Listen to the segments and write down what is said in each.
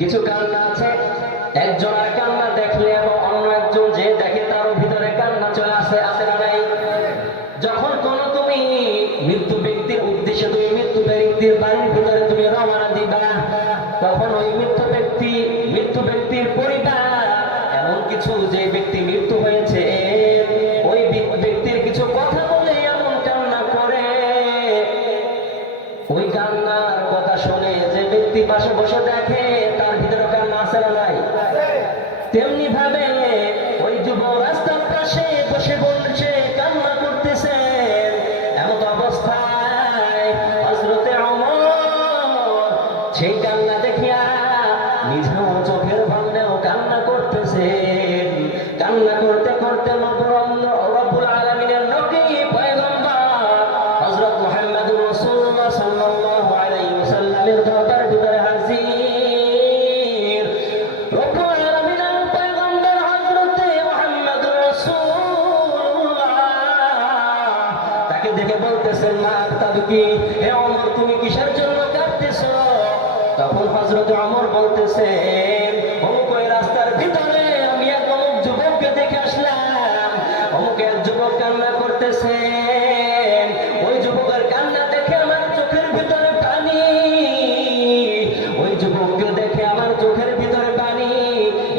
কিছু কান্না আছে একজনের কান্না দেখলে এবং অন্য একজন যে দেখে তারও ভিতরে কান্না চলে আসে, আছে না নাই? যখন কোনো তুমি মৃত্যু ব্যক্তির উদ্দেশ্যে তুমি মৃত্যু ব্যক্তির বাড়ির ভিতরে তুমি রওনা দিবা, তখন ওই মৃত্যু ব্যক্তির পরিবার এমন কিছু, যে ব্যক্তি মৃত্যু হয়েছে ওই ব্যক্তির কিছু কথা বলে এমন কান্না করে, ওই কান্নার কথা শুনে যে ব্যক্তি পাশে বসে দেখে তার ভিতরে কান্না আসে না নাই? তেমনি ভাবে ওই যুবক রাস্তার পাশে বসে বলছে কান্না করতেছে। এমন অবস্থায় হযরতে ওমর সেই কান্না দেখিয়া নিজেও চোখের ভাঙলেও কান্না করতেছে। কান্না করতে করতে রব্বুল আলামিনের নবী পয়গম্বর হযরত মুহাম্মদুর রাসূলুল্লাহ সাল্লাল্লাহু আলাইহি ওয়াসাল্লামের দরবারে ভিতরে হাজির। রব্বুল আলামিনের পয়গম্বর হযরতে মুহাম্মদুর রাসূলুল্লাহ তাকে দেখে বলতেছেন, মা তাবকি, হে ওমর তুমি কিসের জন্য কাঁদতেছো? তখন হযরত ওমর বলতেছেন, অমুক ওই রাস্তার ভিতরে আমি এক অমুক যুবককে দেখে আসলাম, অমুক এক যুবক কান্না করতেছেন, ওই যুবকের কান্না দেখে আমার চোখের ভিতরে পানি, ওই যুবককে দেখে আমার চোখের ভিতরে পানি,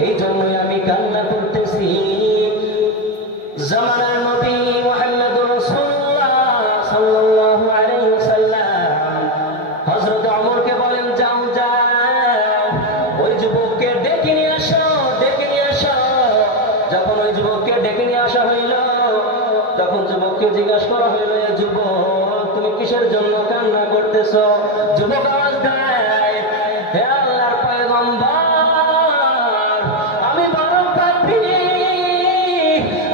এই জন্যই আমি কান্না করতেছি। জামানার নবী মুহাম্মদুর রাসূলুল্লাহ সাল্লাল্লাহু আলাইহি ওয়াসাল্লাম হযরত ওমরকে বলেন, যাও যাও ওই যুবককে ডেকে নিয়ে আসো, ডেকে নিয়ে আসো। যখন ওই যুবককে ডেকে নিয়ে আসা হইল, তখন যুবককে জিজ্ঞাসা করা হইল, এ যুবক তুমি কিসের জন্য কান্না করতেছ? যুবক আওয়াজ দেয়, হে আল্লাহর পয়গম্বর, আমি বড় পাপী,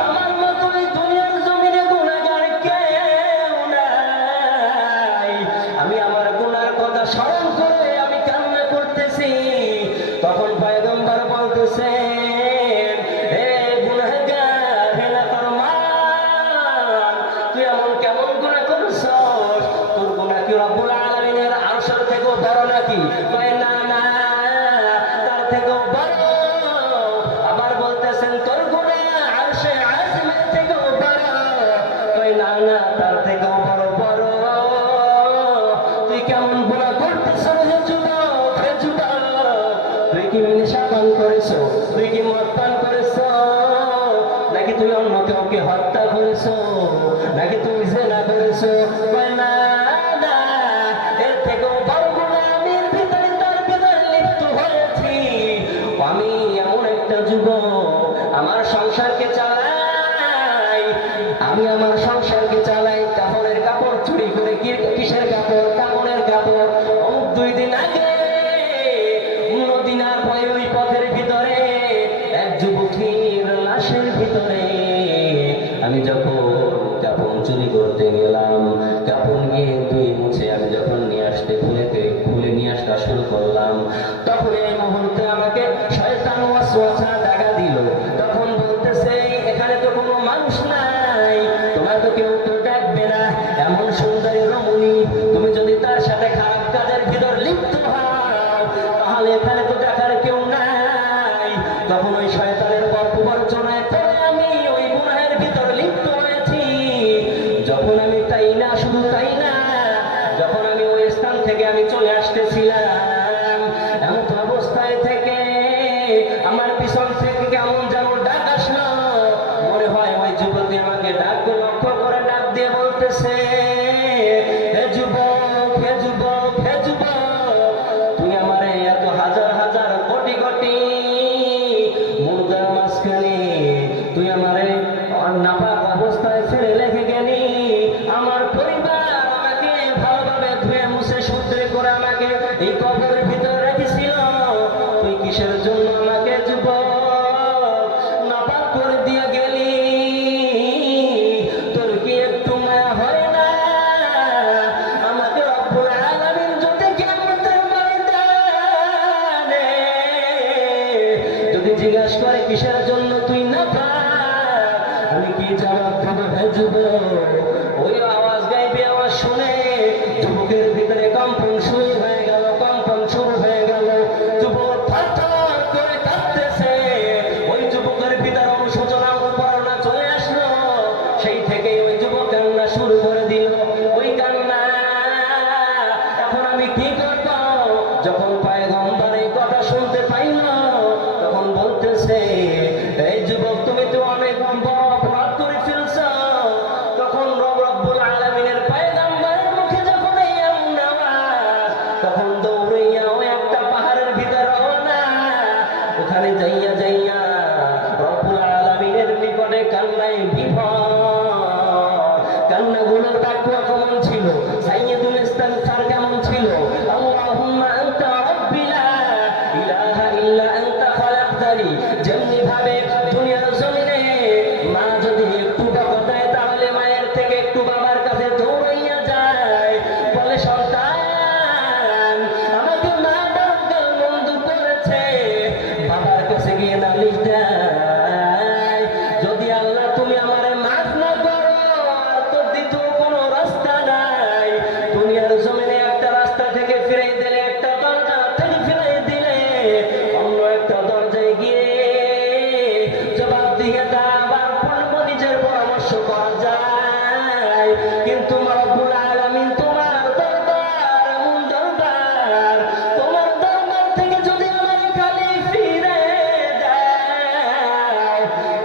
আমার মতো এই দুনিয়ার জমিনে গুনাহগার কেউ নাই, আমি আমার গুনার কথা স্মরণ করে আমি কান্না করতেছি। তখন পয়গম্বর বলতেছেন, হে গুনাহগার, হে নাফরমান, তুই এমন কেমন গুনাহ করছস? তোর গুনাহ কি রব্বুল আলামিনের আরশের থেকেও বড় নাকি? কয় না না, তার থেকেও বড়। আবার বলতেছেন, তোর গুনাহ আরশে আযমের থেকেও বড়। কয় না না, তার থেকেও বড় বড়। তুই কেমন গুনাহ করতেছ হে যুবক, হে যুবক? তুই কি নেশা পান করেছো? তুই কি মদ পান করেছো? নাকি তুই অন্য কাউকে হত্যা করেছো? নাকি তুমি জিনা করেছো? কয় না না, এর থেকেও বড় গুনাহ আমি ভিতরে তার ভিতরে লিপ্ত হয়েছি। আমি এমন একটা যুবক, আমার সংসারকে চালাই, আমি আমার সংসারকে চালাই কাপড়ের কাপড় চুরি করে। কিসের কাপড়? কাপড়ের কাপড়। অমুক 2 দিন আগে মদিনার ওই পথের ভিতরে এক যুবতীর লাশের ভিতরে আমি যখন কাপড় চুরি করতে গেলাম, কাপড় গিয়ে ধুয়ে মুছে আমি যখন নিয়ে আসতে খুলে নিয়ে আসতে শুরু করলাম, তখন এই মুহূর্তে আমাকে শয়তান ওয়াসওয়াসা দাগা দিল। তখন বলতেছে, এখানে তো কোনো মানুষ নাই, তোমার তো কেউ তো ডাকবে না, এমন সুন্দরী রমণী, তুমি যদি তার সাথে খারাপ কাজের ভিতর লিপ্ত হও তাহলে এখানে তো দেখার কেউ নাই। তখন ওই শয়তানের প্রবঞ্চনায় পড়ে আমি ওই গুনাহের ভিতর লিপ্ত হয়েছি। যখন আমি তাই না, শুধু তাই না, যখন আমি ওই স্থান থেকে আমি চলে আসতেছিলাম, এমন অবস্থায় থেকে আমার পিছন থেকে কেমন যেন ডাক আসলো, মনে হয় ওই যুবতী আমাকে ডাক লক্ষ্য করে ডাক দিয়ে বলতেছে, হে যুবক, হে যুবক, হে যুবক, তুই আমারে এত হাজার হাজার কোটি কোটি মুর্দার মাঝখানে তুই আমারে নাপাক অবস্থায় ছেড়ে রেখে গেলি, আমার পরিবার আমাকে ভালোভাবে ধুয়ে মুছে শুদ্ধ করে আমাকে এই কবরের ভিতরে রেখেছিল, তুই কিসের জন্য আমাকে যুবক নাপাক করে দিয়ে গেলি? তোর কি একটু মায়া হয় না? আমাকে রব্বুল আলামিন যদি কিয়ামতের ময়দানে যদি জিজ্ঞাসা করে কিসের জন্য তুই নাপাক, আমি কি জবাব দেব? হে যুবক, ওই আওয়াজ গাইবে আওয়াজ শুনে যুবকের ভিতরে কম্পন শুরু হয়ে গেল, কম্পন শুরু হয়ে গেল। যুবক শুনতে পাইল, তখন বলতেছে, এই যুবক তুমি তো অনেক বড় অপরাধ করে ফেলছ। তখন রব্বুল আলামিনের পয়গম্বরের মুখে যখন এই এমন আওয়াজ, তখন দৌড়াইয়া ওই একটা পাহাড়ের ভিতরে রওনা। ওখানে যাইয়া যাইয়া রব্বুল আলামিনের নিকটে কান্নায় বিভোর। কান্নাগুলোর বাক্য কেমন ছিল, সাইয়্যিদুল ইস্তিগফার কেমন ছিল, আল্লাহুম্মা আনতা রাব্বি লা ইলাহা ইল্লা আনতা খালাকতানি। যেমনি ভাবে দুনিয়ার জমিনে মা যদি একটু বকা দেয়, তাহলে মায়ের থেকে একটু বাবার কাছে দৌড়াইয়া যায়, বলে সন্তান আমাকে মা ডাক্তার বন্ধু করেছে, বাবার কাছে গিয়ে নালিশ দেয়। যদি আল্লাহ তুমি আমারে মাফ না করো, আর তো দ্বিতীয় কোনো রাস্তা নাই। দুনিয়ার জমিনে একটা রাস্তা থেকে ফিরাই দিলে, একটা দরজা থেকে ফিরাই দিলে, অন্য একটা দরজায় গিয়ে জবাব দিয়ে আবার পূর্ব নিজের পরামর্শ করা যায়। কিন্তু রব্বুল আলামিন তোমার দরবার এমন দরবার, তোমার দরবার থেকে যদি আমার খালি ফিরে দেয়,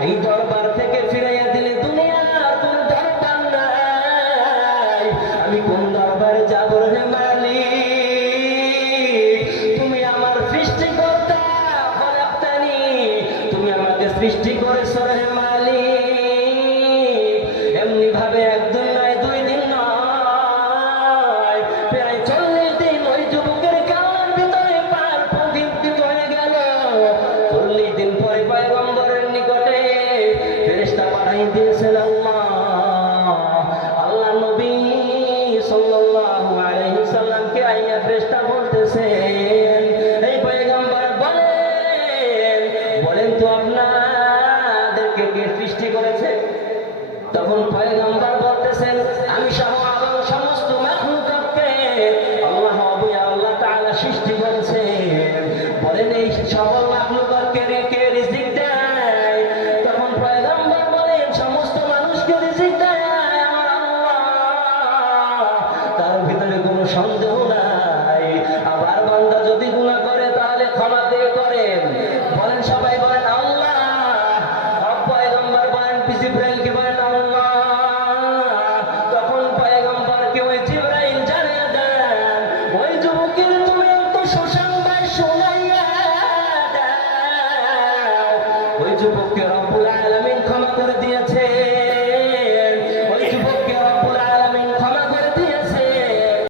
এই দরবার থেকে ফিরাইয়া দিলে দুনিয়ার কোন দরবার নাই। আমি কোন দরবারে যাব রে মালিক? তুমি আমার সৃষ্টিকর্তা, খলাকতানি, তুমি আমাকে সৃষ্টি করেছ রে মালিক। এমনি ভাবে একদিন নয়, 2 দিন নয়, প্রায় 40 দিন ওই যুবকের কান্নার ভিতরে পার প্রদীপ্ত হয়ে গেল। 40 দিন পরে পয়গম্বরের নিকটে ফেরেশতা পাঠাই দিয়েছেন আল্লাহ নবী সাল্লাল্লাহু আলাইহি সাল্লামকে। আইয়া ফেরেশতা বলতেছেন, এই পয়গম্বর বলেন তো আপনাদেরকে কে সৃষ্টি করেছে? তখন পয়গম্বর বলতেছেন, আমি সহ আল্লাহ সমস্ত মাখলুকাতকে আল্লাহ তাআলা সৃষ্টি করেছেন। বলেন এই সকল মাখলুকাতকে কে রিজিক দেয়? তখন পয়গম্বর বলেন, সমস্ত মানুষকে রিজিক দেয় আমার আল্লাহ, তার ভিতরে কোনো সন্দেহ নাই। আবার বান্দা যদি গুনাহ করে তাহলে ক্ষমা দিয়ে করেন। বলেন সবাই বলেন আল্লাহ। পয়গম্বর বলেন, জিবরাইলকে বলেন আল্লাহ। তখন পয়গম্বরকে ওই জিবরাইল জানিয়ে দেন, ওই যুবকের তুমি একটু সুসংবাদ শোনাইয়া দাও। ওই যুবককে রব্বুল আলামিন ক্ষমা